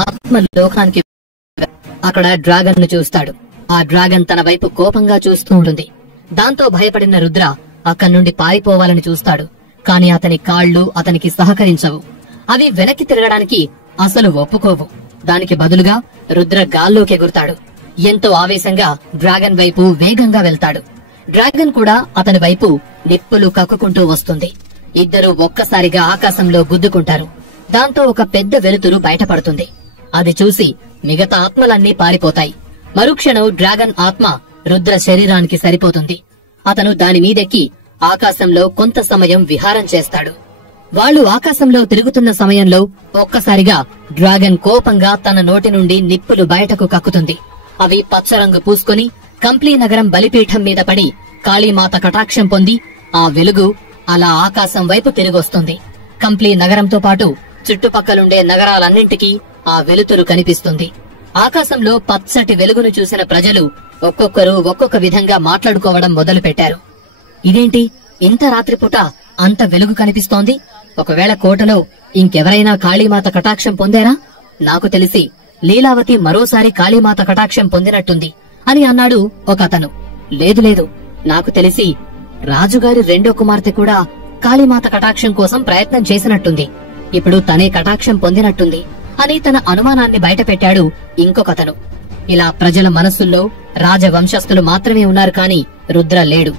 ఆత్మలోకానికి అక్కడ డ్రాగన్ ను చూస్తాడు. ఆ డ్రాగన్ తన వైపు కోపంగా చూస్తూ ఉంటుంది. దాంతో భయపడిన రుద్ర అక్కడి నుండి పారిపోవాలని చూస్తాడు. కాని అతని కాళ్లు అతనికి సహకరించవు. అవి వెనక్కి తిరగడానికి అసలు ఒప్పుకోవు. దానికి బదులుగా రుద్ర గాల్లోకి ఎగురుతాడు. ఎంతో ఆవేశంగా డ్రాగన్ వైపు వేగంగా వెళ్తాడు. డ్రాగన్ కూడా అతని వైపు నిప్పులు కక్కుకుంటూ వస్తుంది. ఇద్దరూ ఒక్కసారిగా ఆకాశంలో గుద్దుకుంటారు. దాంతో ఒక పెద్ద వెలుతురు బయటపడుతుంది. అది చూసి మిగతా ఆత్మలన్నీ పారిపోతాయి. మరుక్షణం డ్రాగన్ ఆత్మ రుద్ర శరీరానికి సరిపోతుంది. అతను దాని మీదెక్కి ఆకాశంలో కొంత సమయం విహారం చేస్తాడు. వాళ్లు ఆకాశంలో తిరుగుతున్న సమయంలో ఒక్కసారిగా డ్రాగన్ కోపంగా తన నోటి నుండి నిప్పులు బయటకు కక్కుతుంది. అవి పచ్చరంగు పూసుకొని కంప్లీ నగరం బలిపీఠం మీద పడి కాళీమాత కటాక్షం పొంది ఆ వెలుగు అలా ఆకాశం వైపు తిరిగొస్తుంది. కంప్లీ నగరంతో పాటు చుట్టుపక్కలుండే నగరాలన్నింటికీ ఆ వెలుతురు కనిపిస్తుంది. ఆకాశంలో పచ్చటి వెలుగును చూసిన ప్రజలు ఒక్కొక్కరు ఒక్కొక్క విధంగా మాట్లాడుకోవడం మొదలుపెట్టారు. ఇదేంటి, ఇంత రాత్రిపూట అంత వెలుగు కనిపిస్తోంది? ఒకవేళ కోటలో ఇంకెవరైనా కాళీమాత కటాక్షం పొందారా? నాకు తెలిసి లీలావతి మరోసారి కాళీమాత కటాక్షం పొందినట్టుంది అని అన్నాడు ఒక అతను. లేదు లేదు, నాకు తెలిసి రాజుగారి రెండో కుమార్తె కూడా కాళీమాత కటాక్షం కోసం ప్రయత్నం చేసినట్టుంది. ఇప్పుడు తనే కటాక్షం పొందినట్టుంది అని తన అనుమానాన్ని బయటపెట్టాడు ఇంకొకతను. ఇలా ప్రజల మనస్సుల్లో రాజవంశస్థులు మాత్రమే ఉన్నారు కాని రుద్ర లేడు.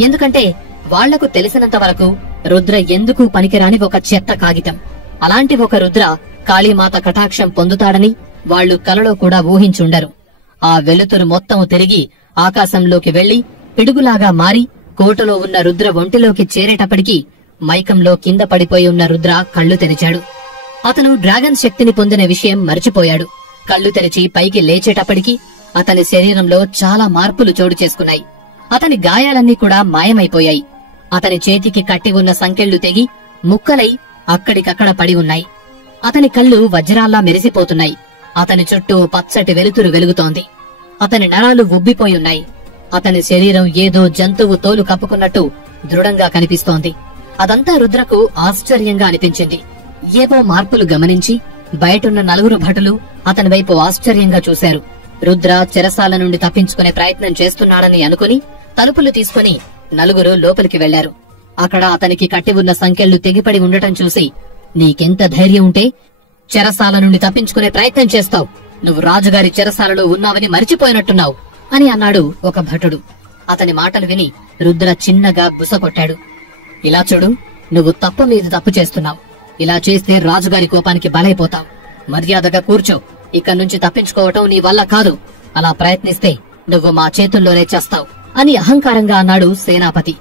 ఎందుకంటే వాళ్లకు తెలిసినంత వరకు రుద్ర ఎందుకు పనికిరాని ఒక చెత్త కాగితం. అలాంటి ఒక రుద్ర కాళీమాత కటాక్షం పొందుతాడని వాళ్లు కలలో కూడా ఊహించుండరు. ఆ వెలుతురు మొత్తం తిరిగి ఆకాశంలోకి వెళ్లి పిడుగులాగా మారి కోటలో ఉన్న రుద్ర ఒంటిలోకి చేరేటప్పటికి మైకంలో కింద పడిపోయి ఉన్న రుద్ర కళ్లు తెరిచాడు. అతను డ్రాగన్ శక్తిని పొందిన విషయం మర్చిపోయాడు. కళ్లు తెరిచి పైకి లేచేటప్పటికి అతని శరీరంలో చాలా మార్పులు చోటు చేసుకున్నాయి. అతని గాయాలన్నీ కూడా మాయమైపోయాయి. అతని చేతికి కట్టి ఉన్న సంకెళ్లు తెగి ముక్కలై అక్కడికక్కడ పడి ఉన్నాయి. అతని కళ్ళు వజ్రాల్లా మెరిసిపోతున్నాయి. అతని చుట్టూ పచ్చటి వెలుతురు వెలుగుతోంది. అతని నరాలు ఉబ్బిపోయున్నాయి. అతని శరీరం ఏదో జంతువు తోలు కప్పుకున్నట్టు దృఢంగా కనిపిస్తోంది. అదంతా రుద్రకు ఆశ్చర్యంగా అనిపించింది. ఏవో మార్పులు గమనించి బయటున్న నలుగురు భటులు అతని వైపు ఆశ్చర్యంగా చూశారు. రుద్ర చెరసాల నుండి తప్పించుకునే ప్రయత్నం చేస్తున్నాడని అనుకుని తలుపులు తీసుకుని నలుగురు లోపలికి వెళ్లారు. అక్కడ అతనికి కట్టి ఉన్న సంకెళ్లు తెగిపడి ఉండటం చూసి, నీకెంత ధైర్యం ఉంటే చెరసాల నుండి తప్పించుకునే ప్రయత్నం చేస్తావు? నువ్వు రాజుగారి చెరసాలలో ఉన్నావని మరిచిపోయినట్టున్నావు అని అన్నాడు ఒక భటుడు. అతని మాటలు విని రుద్ర చిన్నగా బుసకొట్టాడు. ఇలా చూడు, నువ్వు తప్పు మీద తప్పు చేస్తున్నావు. ఇలా చేస్తే రాజుగారి కోపానికి బలైపోతావు. మర్యాదగా కూర్చో. ఇక్కడి నుంచి తప్పించుకోవటం నీ వల్ల కాదు. అలా ప్రయత్నిస్తే నువ్వు మా చేతుల్లోనే చేస్తావు అని అహంకారంగా అన్నాడు సేనాపతి.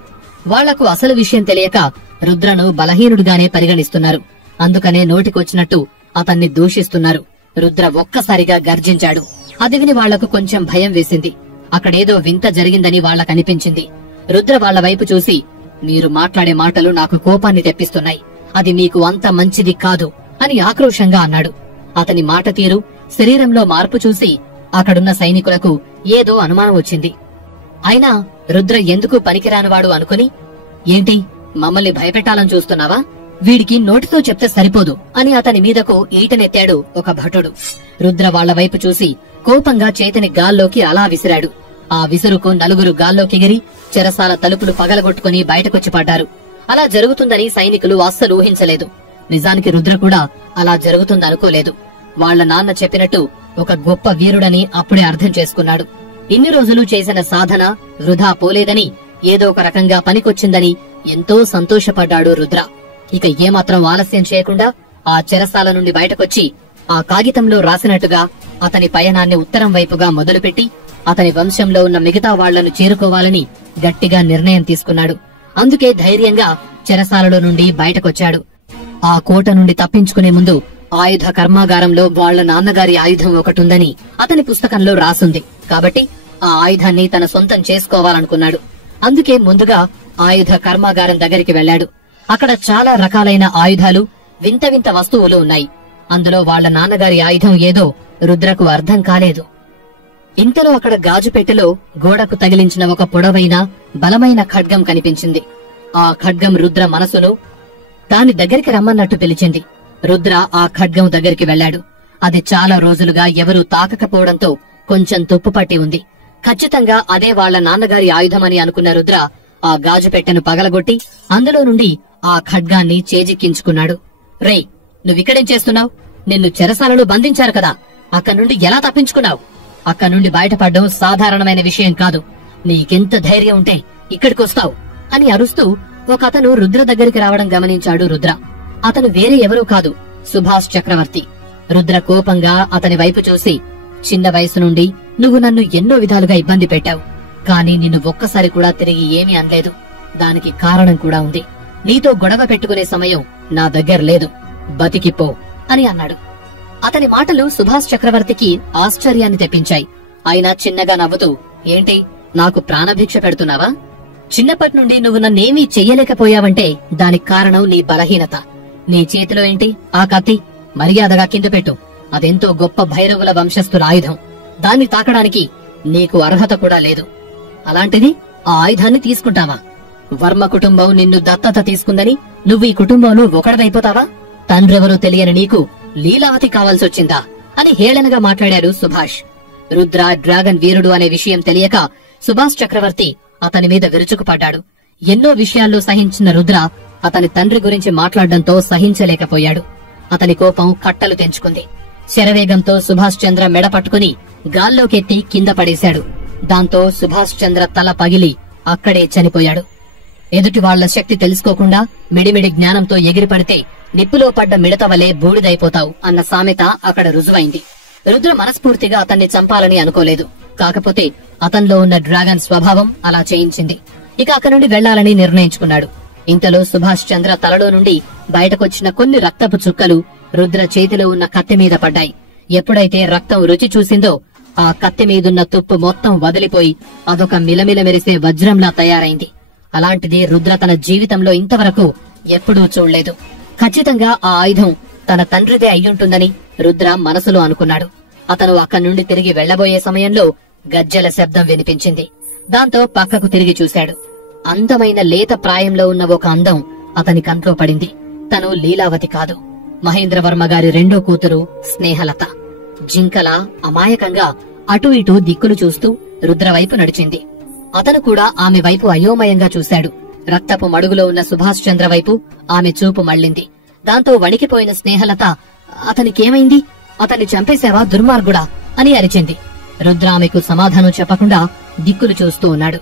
వాళ్లకు అసలు విషయం తెలియక రుద్రను బలహీనుడిగానే పరిగణిస్తున్నారు. అందుకనే నోటికొచ్చినట్టు అతన్ని దూషిస్తున్నారు. రుద్ర ఒక్కసారిగా గర్జించాడు. అది విని వాళ్లకు కొంచెం భయం వేసింది. అక్కడేదో వింత జరిగిందని వాళ్లకనిపించింది. రుద్ర వాళ్ల వైపు చూసి, మీరు మాట్లాడే మాటలు నాకు కోపాన్ని తెప్పిస్తున్నాయి. అది మీకు అంత మంచిది కాదు అని ఆక్రోశంగా అన్నాడు. అతని మాట తీరు, శరీరంలో మార్పు చూసి అక్కడున్న సైనికులకు ఏదో అనుమానం వచ్చింది. అయినా రుద్ర ఎందుకు పనికిరానివాడు అనుకుని, ఏంటి మమ్మల్ని భయపెట్టాలని చూస్తున్నావా? వీడికి నోటితో చెప్తే సరిపోదు అని అతని మీదకు ఈటనెత్తాడు ఒక భటుడు. రుద్ర వాళ్ల వైపు చూసి కోపంగా చేతిని గాల్లోకి అలా విసిరాడు. ఆ విసురుకు నలుగురు గాల్లోకెగిరి చెరసాల తలుపులు పగలగొట్టుకుని బయటకొచ్చి పడ్డారు. అలా జరుగుతుందని సైనికులు అస్సలు ఊహించలేదు. నిజానికి రుద్ర కూడా అలా జరుగుతుందనుకోలేదు. వాళ్ల నాన్న చెప్పినట్టు ఒక గొప్ప వీరుడని అప్పుడే అర్థం చేసుకున్నాడు. ఇన్ని రోజులు చేసిన సాధన వృధా పోలేదని, ఏదో ఒక రకంగా పనికొచ్చిందని ఎంతో సంతోషపడ్డాడు రుద్ర. ఇక ఏమాత్రం ఆలస్యం చేయకుండా ఆ చెరసాల నుండి బయటకొచ్చి ఆ కాగితంలో రాసినట్టుగా అతని పయనాన్ని ఉత్తరం వైపుగా మొదలుపెట్టి అతని వంశంలో ఉన్న మిగతా వాళ్లను చేరుకోవాలని గట్టిగా నిర్ణయం తీసుకున్నాడు. అందుకే ధైర్యంగా చెరసాలలో నుండి బయటకొచ్చాడు. ఆ కోట నుండి తప్పించుకునే ముందు ఆయుధ కర్మాగారంలో వాళ్ల నాన్నగారి ఆయుధం ఒకటుందని అతని పుస్తకంలో రాసుంది. కాబట్టి ఆ ఆయుధాన్ని తన సొంతం చేసుకోవాలనుకున్నాడు. అందుకే ముందుగా ఆయుధ కర్మాగారం దగ్గరికి వెళ్లాడు. అక్కడ చాలా రకాలైన ఆయుధాలు, వింత వింత వస్తువులు ఉన్నాయి. అందులో వాళ్ల నాన్నగారి ఆయుధం ఏదో రుద్రకు అర్థం కాలేదు. ఇంతలో అక్కడ గాజు పెట్టెలో గోడకు తగిలించిన ఒక పొడవైన బలమైన ఖడ్గం కనిపించింది. ఆ ఖడ్గం రుద్ర మనసును దాని దగ్గరికి రమ్మన్నట్టు పిలిచింది. రుద్ర ఆ ఖడ్గం దగ్గరికి వెళ్లాడు. అది చాలా రోజులుగా ఎవరూ తాకకపోవడంతో కొంచెం తుప్పు పట్టి ఉంది. ఖచ్చితంగా అదే వాళ్ల నాన్నగారి ఆయుధమని అనుకున్న రుద్ర ఆ గాజు పెట్టెను పగలగొట్టి అందులో నుండి ఆ ఖడ్గాన్ని చేజిక్కించుకున్నాడు. రేయ్, నువ్విక్కడేం చేస్తున్నావు? నిన్ను చెరసాలలో బంధించారు కదా, అక్కడి నుండి ఎలా తప్పించుకున్నావు? అక్కడి నుండి బయటపడ్డం సాధారణమైన విషయం కాదు. నీకెంత ధైర్యం ఉంటే ఇక్కడికొస్తావు అని అరుస్తూ ఒకతను రుద్ర దగ్గరికి రావడం గమనించాడు రుద్ర. అతను వేరే ఎవరూ కాదు, సుభాష్ చక్రవర్తి. రుద్ర కోపంగా అతని వైపు చూసి, చిన్న వయసు నుండి నువ్వు నన్ను ఎన్నో విధాలుగా ఇబ్బంది పెట్టావు, కాని నిన్ను ఒక్కసారి కూడా తిరిగి ఏమీ అనలేదు. దానికి కారణం కూడా ఉంది. నీతో గొడవ పెట్టుకునే సమయం నా దగ్గర లేదు, బతికిపో అని అన్నాడు. అతని మాటలు సుభాష్ చక్రవర్తికి ఆశ్చర్యాన్ని తెప్పించాయి. అయినా చిన్నగా నవ్వుతూ, ఏంటి, నాకు ప్రాణభిక్ష పెడుతున్నావా? చిన్నప్పటి నుండి నువ్వు నన్నేమీ చెయ్యలేకపోయావంటే దానికి కారణం నీ బలహీనత. నీ చేతిలో ఏంటి ఆ కత్తి? మర్యాదగా కింద పెట్టు. అదెంతో గొప్ప భైరవుల వంశస్థుల ఆయుధం. దాన్ని తాకడానికి నీకు అర్హత కూడా లేదు. అలాంటిది ఆ ఆయుధాన్ని తీసుకుంటావా? వర్మ కుటుంబం నిన్ను దత్తత తీసుకుందని నువ్వు ఈ కుటుంబంలో ఒకడవైపోతావా? తండ్రెవరో తెలియని నీకు లీలావతి కావాల్సొచ్చిందా అని హేళనగా మాట్లాడాడు సుభాష్. రుద్ర డ్రాగన్ వీరుడు అనే విషయం తెలియక సుభాష్ చక్రవర్తి అతని మీద విరుచుకుపడ్డాడు. ఎన్నో విషయాల్లో సహించిన రుద్ర అతని తండ్రి గురించి మాట్లాడడంతో సహించలేకపోయాడు. అతని కోపం కట్టలు తెంచుకుంది. శరవేగంతో సుభాష్ చంద్ర మెడ పట్టుకుని గాల్లోకెత్తి కింద పడేశాడు. దాంతో సుభాష్ చంద్ర తల పగిలి అక్కడే చనిపోయాడు. ఎదుటి వాళ్ల శక్తి తెలుసుకోకుండా మిడిమిడి జ్ఞానంతో ఎగిరిపడితే నిప్పులో పడ్డ మిడత వలె బూడిదైపోతావు అన్న సామెత అక్కడ రుజువైంది. రుద్ర మనస్ఫూర్తిగా అతన్ని చంపాలని అనుకోలేదు. కాకపోతే అతనిలో ఉన్న డ్రాగన్ స్వభావం అలా చేయించింది. ఇక అక్కడి నుండి వెళ్లాలని నిర్ణయించుకున్నాడు. ఇంతలో సుభాష్ చంద్ర తలలో నుండి బయటకొచ్చిన కొన్ని రక్తపు చుక్కలు రుద్ర చేతిలో ఉన్న కత్తి మీద పడ్డాయి. ఎప్పుడైతే రక్తం రుచి చూసిందో ఆ కత్తి మీదున్న తుప్పు మొత్తం వదిలిపోయి అదొక మిలమిల మెరిసే వజ్రంలా తయారైంది. అలాంటిది రుద్ర తన జీవితంలో ఇంతవరకు ఎప్పుడూ చూడలేదు. ఖచ్చితంగా ఆ ఆయుధం తన తండ్రిదే అయ్యుంటుందని రుద్ర మనసులో అనుకున్నాడు. అతను అక్కడి నుండి తిరిగి వెళ్లబోయే సమయంలో గజ్జెల శబ్దం వినిపించింది. దాంతో పక్కకు తిరిగి చూశాడు. అందమైన లేత ప్రాయంలో ఉన్న ఒక అందం అతని కంట్లో పడింది. తను లీలావతి కాదు, మహేంద్రవర్మ గారి రెండో కూతురు స్నేహలత. జింకలా అమాయకంగా అటూ ఇటూ దిక్కులు చూస్తూ రుద్ర వైపు నడిచింది. అతను కూడా ఆమె వైపు అయోమయంగా చూశాడు. రక్తపు మడుగులో ఉన్న సుభాష్ చంద్ర వైపు ఆమె చూపు మళ్ళింది. దాంతో వణికిపోయిన స్నేహలత, అతనికేమైంది? అతన్ని చంపేశావా దుర్మార్గుడా అని అరిచింది. రుద్ర ఆమెకు సమాధానం చెప్పకుండా దిక్కులు చూస్తూ ఉన్నాడు.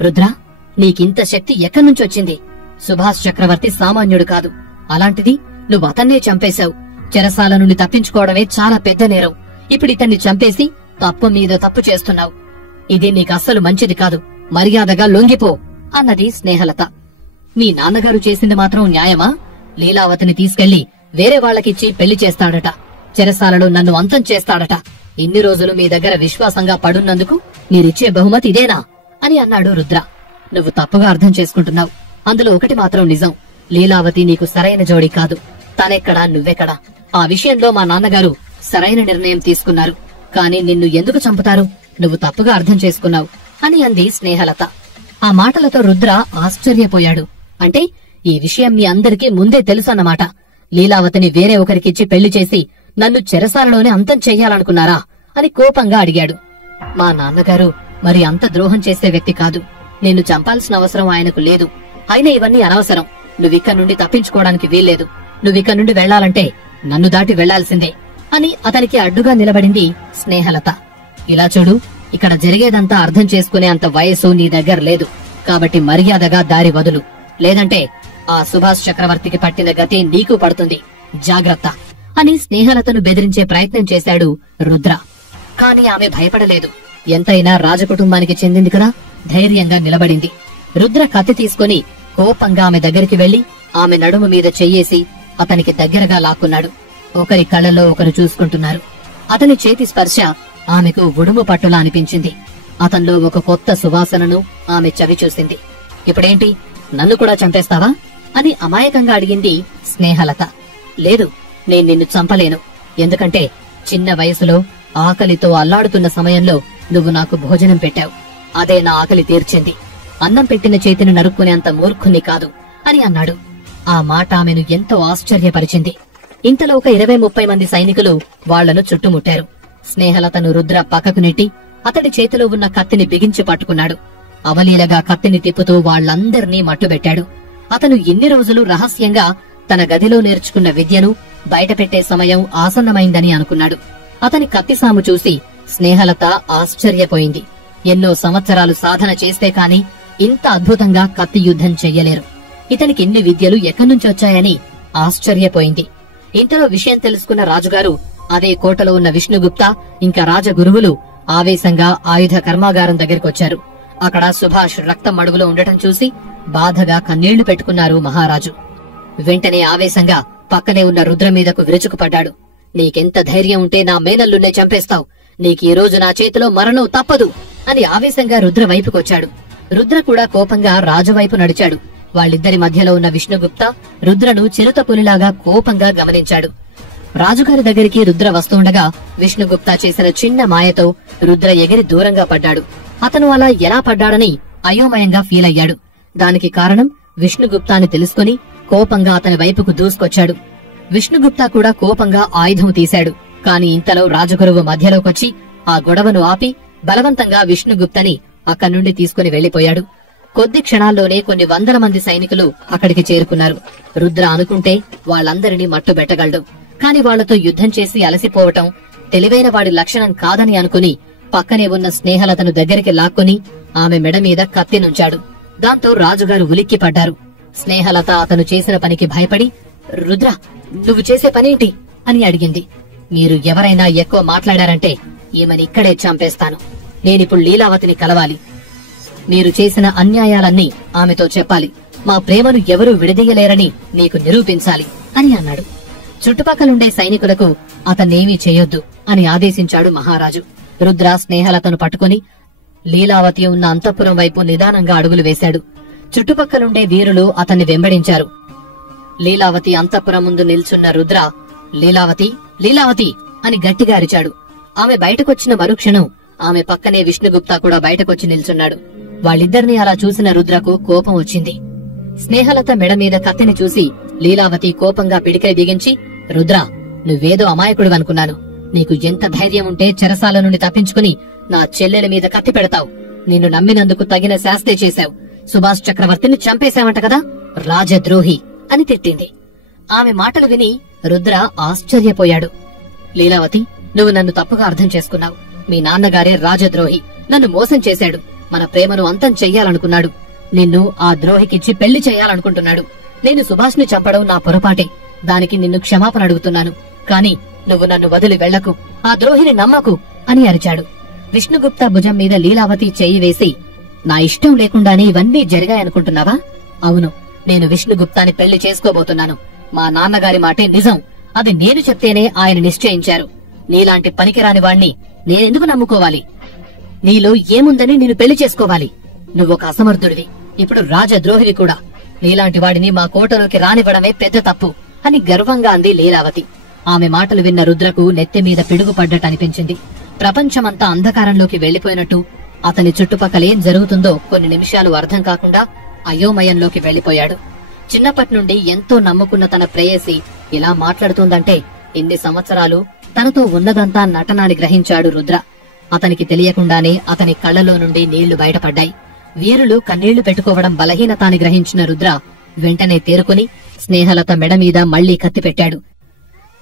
రుద్ర, నీకింత శక్తి ఎక్కడ్నుంచొచ్చింది? సుభాష్ చక్రవర్తి సామాన్యుడు కాదు. అలాంటిది నువ్వు అతన్నే చంపేశావు. చెరసాల నుండి తప్పించుకోవడమే చాలా పెద్ద నేరం. ఇప్పుడితన్ని చంపేసి తప్పు మీద తప్పు చేస్తున్నావు. ఇది నీకస్సలు మంచిది కాదు. మర్యాదగా లొంగిపో అన్నది స్నేహలత. మీ నాన్నగారు చేసింది మాత్రం న్యాయమా? లీలావతిని తీసుకెళ్లి వేరే వాళ్లకిచ్చి పెళ్లి చేస్తాడట. చెరసాలలో నన్ను అంతం చేస్తాడట. ఇన్ని రోజులు మీ దగ్గర విశ్వాసంగా పడున్నందుకు మీరిచ్చే బహుమతి ఇదేనా అని అన్నాడు రుద్ర. నువ్వు తప్పుగా అర్థం చేసుకుంటున్నావు. అందులో ఒకటి మాత్రం నిజం. లీలావతి నీకు సరైన జోడీ కాదు. తనెక్కడా నువ్వెక్కడా? ఆ విషయంలో మా నాన్నగారు సరైన నిర్ణయం తీసుకున్నారు. కాని నిన్ను ఎందుకు చంపుతారు? నువ్వు తప్పుగా అర్థం చేసుకున్నావు అని అంది స్నేహలత. ఆ మాటలతో రుద్ర ఆశ్చర్యపోయాడు. అంటే ఈ విషయం మీ అందరికీ ముందే తెలుసన్నమాట. లీలావతిని వేరే ఒకరికిచ్చి పెళ్లి చేసి నన్ను చెరసాలలోనే అంతం చెయ్యాలనుకున్నారా అని కోపంగా అడిగాడు. మా నాన్నగారు మరి అంత ద్రోహం చేసే వ్యక్తి కాదు. నిన్ను చంపాల్సిన అవసరం ఆయనకు లేదు. అయినా ఇవన్నీ అనవసరం. నువ్విక్కడి నుండి తప్పించుకోవడానికి వీల్లేదు. నువ్విక్కడి నుండి వెళ్లాలంటే నన్ను దాటి వెళ్లాల్సిందే అని అతనికి అడ్డుగా నిలబడింది స్నేహలత. ఇలా చూడు, ఇక్కడ జరిగేదంతా అర్థం చేసుకునే అంత వయసు నీ దగ్గర లేదు. కాబట్టి మర్యాదగా దారి వదులు. లేదంటే ఆ సుభాష్ చక్రవర్తికి పట్టిన గతి నీకు పడుతుంది. జాగ్రత్త అని స్నేహలతను బెదిరించే ప్రయత్నం చేశాడు రుద్ర. కాని ఆమె భయపడలేదు. ఎంతైనా రాజకుటుంబానికి చెందింది కదా. ధైర్యంగా నిలబడింది. రుద్ర కత్తి తీసుకుని కోపంగా ఆమె దగ్గరికి వెళ్లి ఆమె నడుము మీద చెయ్యేసి అతనికి దగ్గరగా లాక్కున్నాడు. ఒకరి కళ్ళలో ఒకరు చూసుకుంటున్నారు. అతని చేతి స్పర్శ ఆమెకు ఉడుము పట్టులా అనిపించింది. అతనిలో ఒక కొత్త సువాసనను ఆమె చవి చూసింది. ఇప్పుడేంటి, నన్ను కూడా చంపేస్తావా అని అమాయకంగా అడిగింది స్నేహలత. లేదు, నేను నిన్ను చంపలేను. ఎందుకంటే చిన్న వయసులో ఆకలితో అల్లాడుతున్న సమయంలో నువ్వు నాకు భోజనం పెట్టావు. అదే నా ఆకలి తీర్చింది. అన్నం పెట్టిన చేతిని నరుక్కునేంత మూర్ఖుని కాదు అని అన్నాడు. ఆ మాట ఆమెను ఎంతో ఆశ్చర్యపరిచింది. ఇంతలో ఒక 20-30 మంది సైనికులు వాళ్లను చుట్టుముట్టారు. స్నేహలతను రుద్ర పక్కకు నెట్టి అతడి చేతిలో ఉన్న కత్తిని బిగించి పట్టుకున్నాడు. అవలీలగా కత్తిని తిప్పుతూ వాళ్లందర్నీ మట్టుబెట్టాడు. అతను ఇన్ని రోజులు రహస్యంగా తన గదిలో నేర్చుకున్న విద్యను బయటపెట్టే సమయం ఆసన్నమైందని అనుకున్నాడు. అతని కత్తిసాము చూసి స్నేహలత ఆశ్చర్యపోయింది. ఎన్నో సంవత్సరాలు సాధన చేస్తే కాని ఇంత అద్భుతంగా కత్తి యుద్ధం చెయ్యలేరు. ఇతనికి ఇన్ని విద్యలు ఎక్కడ్నుంచొచ్చాయని ఆశ్చర్యపోయింది. ఇంతలో విషయం తెలుసుకున్న రాజుగారు, అదే కోటలో ఉన్న విష్ణుగుప్త ఇంకా రాజగురువులు ఆవేశంగా ఆయుధ కర్మాగారం దగ్గరికొచ్చారు. అక్కడ సుభాష్ రక్తం అడుగులో ఉండటం చూసి బాధగా కన్నీళ్లు పెట్టుకున్నారు మహారాజు. వెంటనే ఆవేశంగా పక్కనే ఉన్న రుద్ర మీదకు విరుచుకుపడ్డాడు. నీకెంత ధైర్యం ఉంటే నా మేనల్లున్నే చంపేస్తావు? నీకీ రోజు నా చేతిలో మరణం తప్పదు అని ఆవేశంగా రుద్ర వైపుకొచ్చాడు. రుద్ర కూడా కోపంగా రాజువైపు నడిచాడు. వాళ్ళిద్దరి మధ్యలో ఉన్న విష్ణుగుప్త రుద్రను చిరుతపులిలాగా కోపంగా గమనించాడు. రాజుగారి దగ్గరికి రుద్ర వస్తుండగా విష్ణుగుప్త చేసిన చిన్న మాయతో రుద్ర ఎగిరి దూరంగా పడ్డాడు. అతను అలా ఎలా పడ్డాడని అయోమయంగా ఫీలయ్యాడు. దానికి కారణం విష్ణుగుప్తాని తెలుసుకుని కోపంగా అతని వైపుకు దూసుకొచ్చాడు. విష్ణుగుప్త కూడా కోపంగా ఆయుధం తీశాడు. కాని ఇంతలో రాజగురువు మధ్యలోకొచ్చి ఆ గొడవను ఆపి బలవంతంగా విష్ణుగుప్తని అక్కడి నుండి తీసుకుని వెళ్లిపోయాడు. కొద్ది క్షణాల్లోనే కొన్ని వందల మంది సైనికులు అక్కడికి చేరుకున్నారు. రుద్ర అనుకుంటే వాళ్ళందరినీ మట్టుబెట్టగలడు. కాని వాళ్లతో యుద్ధం చేసి అలసిపోవటం తెలివైన వాడి లక్షణం కాదని అనుకుని పక్కనే ఉన్న స్నేహలతను దగ్గరికి లాక్కొని ఆమె మెడ మీద కత్తినుంచాడు. దాంతో రాజుగారు ఉలిక్కిపడ్డారు. స్నేహలత అతను చేసిన పనికి భయపడి, రుద్ర, నువ్వు చేసే పనేంటి అని అడిగింది. మీరు ఎవరైనా ఎక్కువ మాట్లాడారంటే ఈమెని ఇక్కడే చంపేస్తాను. నేనిప్పుడు లీలావతిని కలవాలి. మీరు చేసిన అన్యాయాలన్నీ ఆమెతో చెప్పాలి. మా ప్రేమను ఎవరూ విడదీయలేరని నీకు నిరూపించాలి అని అన్నాడు. చుట్టుపక్కలుండే సైనికులకు అతన్నేమీ చేయొద్దు అని ఆదేశించాడు మహారాజు. రుద్ర స్నేహలతను పట్టుకుని లీలావతి ఉన్న అంతఃపురం వైపు నిదానంగా అడుగులు వేశాడు. చుట్టుపక్కలుండే వీరులు అతన్ని వెంబడించారు. లీలావతి అంతఃపురం ముందు నిల్చున్న రుద్ర, లీలావతి, లీలావతి అని గట్టిగా అరిచాడు. ఆమె బయటకొచ్చిన మరుక్షణం ఆమె పక్కనే విష్ణుగుప్త కూడా బయటకొచ్చి నిల్చున్నాడు. వాళ్ళిద్దరినీ అలా చూసిన రుద్రకు కోపం వచ్చింది. స్నేహలత మెడ మీద కత్తిని చూసి లీలావతి కోపంగా పిడికిలి బిగించి, రుద్ర, నువ్వేదో అమాయకుడివనుకున్నాను. నీకు ఎంత ధైర్యం ఉంటే చెరసాల నుండి తప్పించుకుని నా చెల్లెల మీద కత్తి పెడతావు? నిన్ను నమ్మినందుకు తగిన శాస్తే చేశావు. సుభాష్ చక్రవర్తిని చంపేశావంట కదా, రాజద్రోహి అని తిట్టింది. ఆమె మాటలు విని రుద్ర ఆశ్చర్యపోయాడు. లీలావతి, నువ్వు నన్ను తప్పుగా అర్థం చేసుకున్నావు. మీ నాన్నగారే రాజద్రోహి, నన్ను మోసం చేశాడు. మన ప్రేమను అంతం చెయ్యాలనుకున్నాడు. నిన్ను ఆ ద్రోహికిచ్చి పెళ్లి చెయ్యాలనుకుంటున్నాడు. నేను సుభాష్ ని చంపడం నా పొరపాటే. దానికి నిన్ను క్షమాపణ అడుగుతున్నాను. కాని నువ్వు నన్ను వదిలి వెళ్లకు, ఆ ద్రోహిని నమ్మకు అని అరిచాడు. విష్ణుగుప్త భుజం మీద లీలావతి చెయ్యి వేసి, నా ఇష్టం లేకుండానే ఇవన్నీ జరిగాయనుకుంటున్నావా? అవును, నేను విష్ణుగుప్తాని పెళ్లి చేసుకోబోతున్నాను. మా నాన్నగారి మాటే నిజం. అది నేను చెప్తేనే ఆయన నిశ్చయించారు. నీలాంటి పనికిరాని వాణ్ణి నేనెందుకు నమ్ముకోవాలి? నీలో ఏముందని నిన్ను పెళ్లి చేసుకోవాలి? నువ్వొక అసమర్థుడివి, ఇప్పుడు రాజద్రోహివి కూడా. నీలాంటి వాడిని మా కోటలోకి రానివ్వడమే పెద్ద తప్పు అని గర్వంగా అంది లీలావతి. ఆమె మాటలు విన్న రుద్రకు నెత్తిమీద పిడుగుపడ్డటనిపించింది. ప్రపంచమంతా అంధకారంలోకి వెళ్లిపోయినట్టు, అతని చుట్టుపక్కలేం జరుగుతుందో కొన్ని నిమిషాలు అర్థం కాకుండా అయోమయంలోకి వెళ్లిపోయాడు. చిన్నప్పటినుండి ఎంతో నమ్ముకున్న తన ప్రేయసి ఇలా మాట్లాడుతుందంటే ఇన్ని సంవత్సరాలు తనతో ఉన్నదంతా నటనాన్ని గ్రహించాడు రుద్ర. అతనికి తెలియకుండానే అతని కళ్లలో నుండి నీళ్లు బయటపడ్డాయి. వీరులు కన్నీళ్లు పెట్టుకోవడం బలహీనతాన్ని గ్రహించిన రుద్ర వెంటనే తేరుకుని స్నేహలత మెడ మీద మళ్లీ కత్తి పెట్టాడు.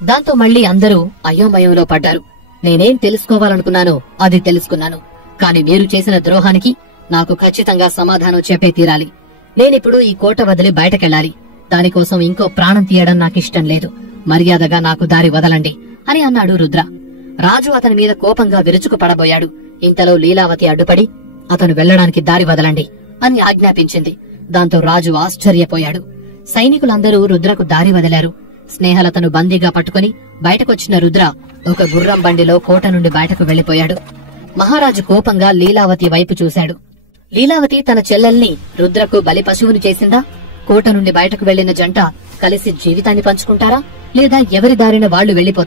దాంతో మళ్లీ అందరూ అయోమయంలో పడ్డారు. నేనేం తెలుసుకోవాలనుకున్నానో అది తెలుసుకున్నాను. కాని మీరు చేసిన ద్రోహానికి నాకు ఖచ్చితంగా సమాధానం చెప్పే తీరాలి. నేనిప్పుడు ఈ కోట వదిలి బయటకెళ్లాలి. దానికోసం ఇంకో ప్రాణం తీయడం నాకిష్టం లేదు. మర్యాదగా నాకు దారి వదలండి అని అన్నాడు రుద్ర. రాజు అతని మీద కోపంగా విరుచుకు పడబోయాడు. ఇంతలో లీలావతి అడ్డుపడి, అతను వెళ్లడానికి దారి వదలండి అని ఆజ్ఞాపించింది. దాంతో రాజు ఆశ్చర్యపోయాడు. సైనికులందరూ రుద్రకు దారి వదిలారు. స్నేహలతను బందీగా పట్టుకుని బయటకొచ్చిన రుద్ర ఒక గుర్రం బండిలో కోట నుండి బయటకు వెళ్లిపోయాడు. మహారాజు కోపంగా లీలావతి వైపు చూశాడు. లీలావతి తన చెల్లెల్ని రుద్రకు బలి పశువును చేసిందా? కోట నుండి బయటకు వెళ్లిన జంట కలిసి జీవితాన్ని పంచుకుంటారా, లేదా ఎవరి దారిన వాళ్లు వెళ్లిపోతారా?